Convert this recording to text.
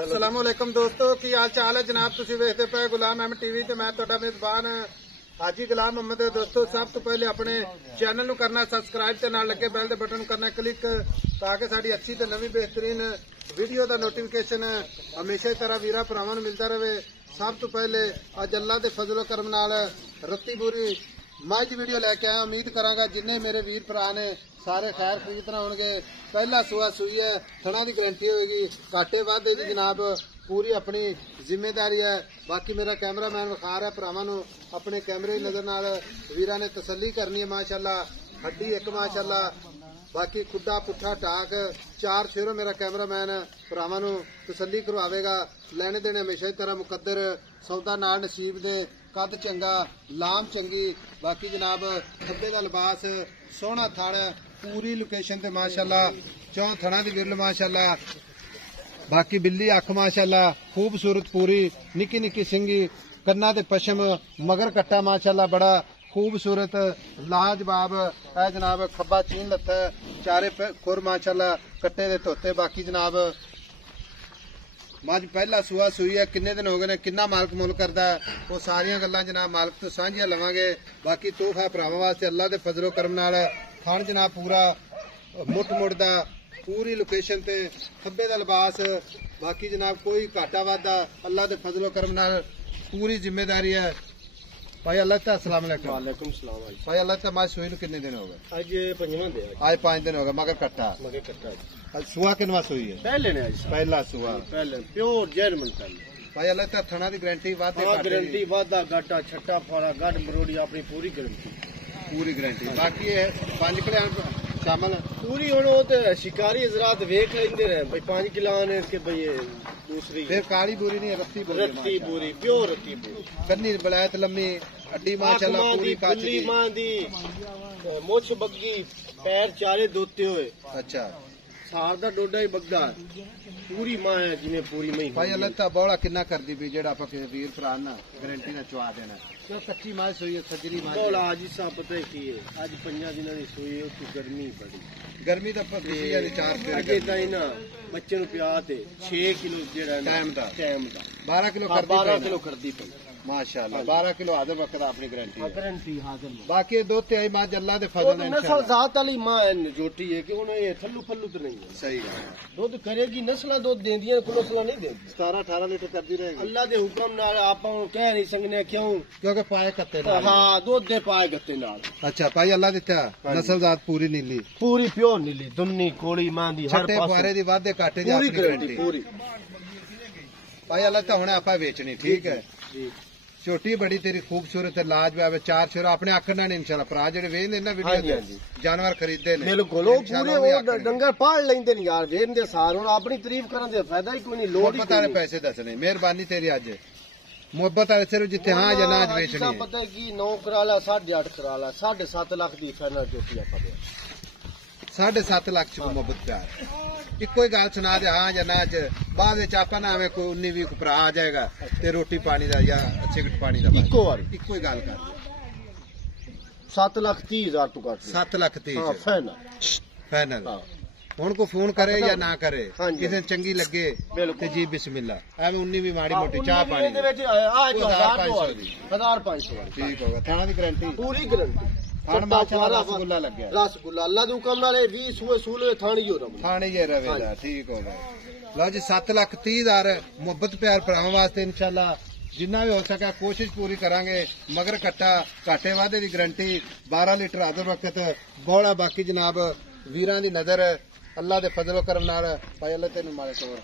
अस्सलामुअलैकुम दोस्तों की हाल चाल है जनाब। तुसीं वेखदे पे गुलाम अहमद टीवी ते मैं तुहाडा मेजबान हाजी गुलाम अहमद। दोस्तों सब तो पहले अपने चैनल नूं करना सबसक्राइब ते नाल लगे बैल दे बटन नूं करना क्लिक ताकि साडी अच्छी ते नवी बेहतरीन वीडियो दा नोटिफिकेशन हमेशा ही तरह वीरा भरावां नूं मिलदा रहे। सब तो पहले अज अल्लाह दे फजलो करम नाल रत्ती पूरी मझ वीडियो लैके आया। उम्मीद करांगा जिन्ने मेरे वीर भरा ने सारे खैर खरीदना होंगे। पहला सुआ सुई है, थना की गारंटी होगी, घाटे वाधे की जनाब पूरी अपनी जिम्मेदारी है। बाकी मेरा कैमरामैन विखा रहा भरावां नूं अपने कैमरे की नजर नाल वीरा ने तसल्ली करनी है। माशाअल्लाह हड्डी एक माशाअल्लाह, बाकी खुड्डा पुट्ठा टाक चार शेरों मेरा कैमरामैन भरावां नूं तसल्ली करवावेगा। लैने देने हमेशा ही तरह मुकद्दर सौदा नाल नसीब दे, कद चंगा लाम चंगी। बाकी जनाब खब्बे दा लिबास सोहना थड़ पूरी लोकेशन ते माशाअल्लाह चौं थड़ा दी विरल माशाअल्लाह। बाकी बिल्ली अख माशाअल्लाह खूबसूरत पूरी निक्की निक्की सिंगी कन्ना दे पशम मगर कट्टा माशाअल्लाह बड़ा खूबसूरत लाजवाब है जनाब। खब्बा चीन लत्ता चारे खुर माशाअल्लाह कट्टे दे धोते। बाकी जनाब मज पहला सुआ सुई है, किन्ने दिन हो गए ने, किन्ना मालक मुल करदा है वो सारियां गल्लां जनाब मालक तो सांझियां लवांगे। बाकी तोहफा भरावां वास्ते अल्लाह दे फजलो करम नाल खान जनाब पूरा मुठ मुड़दा पूरी लोकेशन ते खब्बे दा लिबास। बाकी जनाब कोई घाटा वादा अल्लाह दे फजलो करम नाल पूरी जिम्मेदारी है। भाई अल्लाह ता अस्सलाम वालेकुम। वालेकुम सलाम भाई अल्लाह ता मां सुई नूं किन्ने दिन हो गए? आज पंजवां दे आज 5 दिन हो गए। मगर कट्टा सुआ किनवा सुई है? पहले ने आज पहला सुआ पहले प्योर जर्मन पहले। भाई अल्लाह ता थना दी गारंटी वादे गारंटी वादा घाटा छट्टा फाड़ा गढ़ मरोड़ी अपनी पूरी गारंटी पूरी गारंटी। बाकी 5 किलो शामिल पूरी हुण ओ ते शिकारी हजरात वेख लेंदे रहे भाई 5 किलो ने के भाई दूसरी फिर काली बोरी नहीं रत्ती बोरी प्योर रत्ती बोरी कन्नी बलायत लम्मी अड्डी माशाअल्लाह पूरी काची मां दी मुछ बग्गी पैर चारे दोते हुए। अच्छा सार दा डोडा ही बगदा पूरी मां है जिवें पूरी मई। भाई अल्लाह ता बौला किन्ना करदी भी जेड़ा आपके वीर भरा ना गारंटी ना चवा देना। तो कच्ची मां सोई है सजरी मां बौला आज सा पता है की है आज 5 दिनां दी सोई है तो गर्मी बड़ी गर्मी दा पिछली वाली 4 दिन अगे ताई ना बच्चे नु पिया ते 6 किलो जेड़ा टाइम दा 12 किलो कर दी 12 किलो कर दी माशाअल्लाह 12 किलो आदम वक्त अपनी गारंटी हाजिर। बाकी दो ते आई मां अल्लाह दे फजल ने नस्ल जात वाली मां है जोटी है कि उन्हें ये थल्लू फल्लू तो नहीं है। सही है दूध करेगी नस्ल दूध देंदियां कुलसला नहीं देंदी 17-18 लीटर करदी रहेगी अल्लाह दे हुक्म नाल आपां कह नहीं सकने क्यों क्योंकि पाए कत्ते नाल। हां दूध दे पाए गत्ते नाल। अच्छा भाई अल्लाह दिता नस्ल जात पूरी नीली पूरी प्योर नीली दुन्नी कोड़ी मां दी हर पासे फुआरे दी वादे काटे दी पूरी अपनी गारंटी पूरी। भाई अल्लाह ता हुणे आपा बेचनी ठीक है जी छोटी बड़ी तेरी खूबसूरत है लाजवाब है। 4 शेरा अपने आखना ने इंशाल्लाह भरा जेडे वेंदे ना वीडियो जानवर खरीदे ने बिल्कुल ओ पूरे ओ डंगर पाल लेंदे ने यार वेंदे सार हुन अपनी तारीफ करन दे फायदा ही कोई नहीं लोड़ ही पता है पैसे दसने मेहरबानी तेरी अज मोहब्बत वाले सिर्फ जिथे हां या ना बेचनी है। पता है की 9 कराला 8.5 कराला 7.5 लाख दी फाइनल जोटी आपा दे 7.5 लाख च मोहब्बत प्यार इको ही गल सुना दे हां या ना च बाद विच आपा ना हमें कोई 19-20 भरा आ जाएगा ते रोटी पानी दा या सिगरेट पानी दा इको बार इको ही गल कर 7,30,000 तू काट 7,30,000 हां फाइनल फाइनल। हुण को फोन करे या ना करे किसे चंगी लगे ते जी बिस्मिल्लाह एवं 19 भी माड़ी मोटी चाह पानी दे विच आ 1,500 ठीक होगा। थाना दी गारंटी पूरी गारंटी रसगुल्ला लगे रसगुल्ला अल्लाह दे हुक्म नाल 20 सूए सूले थानी जो रवे थाने ये रवेगा ठीक होगा। लो जी 7,30,000 मोहब्बत प्यार भरावां वास्ते इंशाल्लाह जिन्ना भी हो सके कोशिश पूरी करांगे। मगर कट्टा घाटे वादे दी गारंटी 12 लीटर आदर वक्त बौला। बाकी जनाब वीरां दी नजर अल्लाह दे फजलो करम नाल भाई अल्लाह तेनू मारे तोर